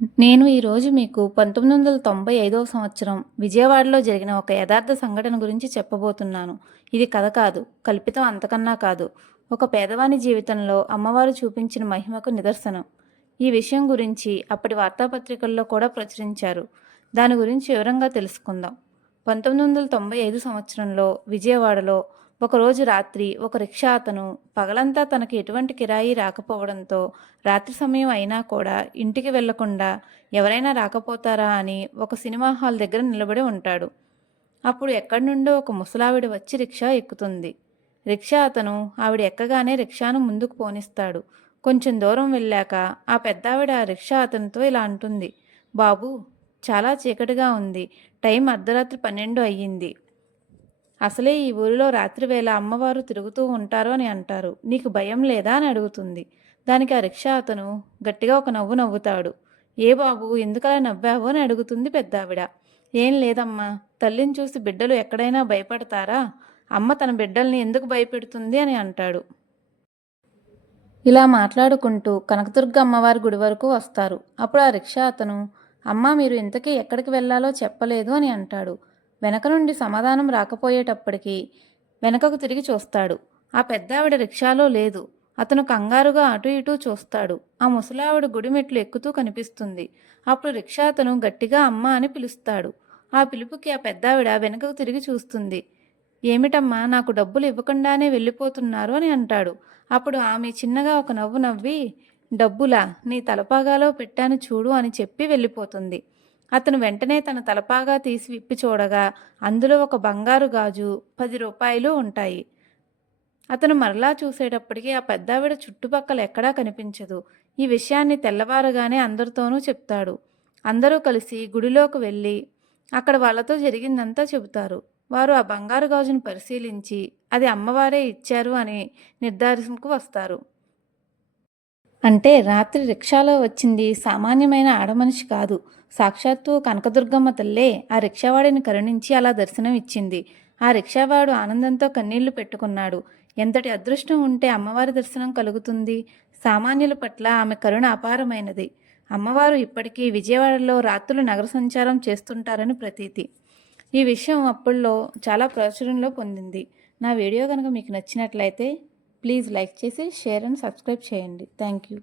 నేను ఈరోజు మీకు 1995వ సంవత్సరం విజయవాడలో జరిగిన ఒక యథార్థ సంఘటన గురించి చెప్పబోతున్నాను. ఇది కథ కాదు, కల్పితం అంతకన్నా కాదు. ఒక పేదవాని జీవితంలో అమ్మవారు చూపించిన మహిమకు నిదర్శనం. ఈ విషయం గురించి అప్పటి వార్తాపత్రికల్లో కూడా ప్రచురించారు. దాని గురించి వివరంగా తెలుసుకుందాం. 1995 సంవత్సరంలో విజయవాడలో ఒకరోజు రాత్రి ఒక రిక్షా అతను పగలంతా తనకి ఎటువంటి కిరాయి రాకపోవడంతో రాత్రి సమయం అయినా కూడా ఇంటికి వెళ్లకుండా ఎవరైనా రాకపోతారా అని ఒక సినిమా హాల్ దగ్గర నిలబడి ఉంటాడు. అప్పుడు ఎక్కడి నుండో ఒక ముసలావిడ వచ్చి రిక్షా ఎక్కుతుంది. రిక్షా అతను ఆవిడ ఎక్కగానే రిక్షాను ముందుకు పోనిస్తాడు. కొంచెం దూరం వెళ్ళాక ఆ పెద్దావిడ ఆ రిక్షా అతనితో ఇలా అంటుంది, బాబూ, చాలా చీకటిగా ఉంది. టైం అర్ధరాత్రి 12 అయ్యింది. అసలే ఈ ఊరిలో రాత్రివేళ అమ్మవారు తిరుగుతూ ఉంటారు అని అంటారు. నీకు భయం లేదా అని అడుగుతుంది. దానికి ఆ రిక్షా అతను గట్టిగా ఒక నవ్వు నవ్వుతాడు. ఏ బాబు, ఎందుకలా నవ్వావు అని అడుగుతుంది పెద్దావిడ. ఏం లేదమ్మా, తల్లిని చూసి బిడ్డలు ఎక్కడైనా భయపడతారా? అమ్మ తన బిడ్డల్ని ఎందుకు భయపెడుతుంది అని అంటాడు. ఇలా మాట్లాడుకుంటూ కనకదుర్గ అమ్మవారి గుడి వరకు వస్తారు. అప్పుడు ఆ రిక్షా అతను, అమ్మా, మీరు ఇంతకీ ఎక్కడికి వెళ్ళాలో చెప్పలేదు అని అంటాడు. వెనక నుండి సమాధానం రాకపోయేటప్పటికీ వెనకకు తిరిగి చూస్తాడు. ఆ పెద్దావిడ రిక్షాలో లేదు. అతను కంగారుగా అటు ఇటూ చూస్తాడు. ఆ ముసలావిడ గుడి మెట్లు ఎక్కుతూ కనిపిస్తుంది. అప్పుడు రిక్షా అతను గట్టిగా అమ్మ అని పిలుస్తాడు. ఆ పిలుపుకి ఆ పెద్దావిడ వెనకకు తిరిగి చూస్తుంది. ఏమిటమ్మా, నాకు డబ్బులు ఇవ్వకుండానే వెళ్ళిపోతున్నారు అని అంటాడు. అప్పుడు ఆమె చిన్నగా ఒక నవ్వు నవ్వి, డబ్బులా, నీ తలపాగాలో పెట్టాను చూడు అని చెప్పి వెళ్ళిపోతుంది. అతను వెంటనే తన తలపాగా తీసి విప్పి చూడగా అందులో ఒక బంగారు గాజు 10 రూపాయలు ఉంటాయి. అతను మరలా చూసేటప్పటికీ ఆ పెద్దావిడ చుట్టుపక్కల ఎక్కడా కనిపించదు. ఈ విషయాన్ని తెల్లవారుగానే అందరితోనూ చెప్తాడు. అందరూ కలిసి గుడిలోకి వెళ్ళి అక్కడ వాళ్ళతో జరిగిందంతా చెబుతారు. వారు ఆ బంగారు గాజును పరిశీలించి అది అమ్మవారే ఇచ్చారు అని నిర్ధారణకు వస్తారు. అంటే రాత్రి రిక్షాలో వచ్చింది సామాన్యమైన ఆడమనిషి కాదు, సాక్షాత్తు కనకదుర్గమ్మ తల్లే ఆ రిక్షావాడిని కరుణించి అలా దర్శనం ఇచ్చింది. ఆ రిక్షావాడు ఆనందంతో కన్నీళ్లు పెట్టుకున్నాడు. ఎంతటి అదృష్టం ఉంటే అమ్మవారి దర్శనం కలుగుతుంది. సామాన్యుల పట్ల ఆమె కరుణ అపారమైనది. అమ్మవారు ఇప్పటికీ విజయవాడలో రాత్రులు నగర సంచారం చేస్తుంటారని ప్రతీతి. ఈ విషయం అప్పుల్లో చాలా ప్రాచుర్యంలో పొందింది. నా వీడియో కనుక మీకు నచ్చినట్లయితే ప్లీజ్ లైక్ చేసి షేర్ అండ్ సబ్స్క్రైబ్ చేయండి. Thank you.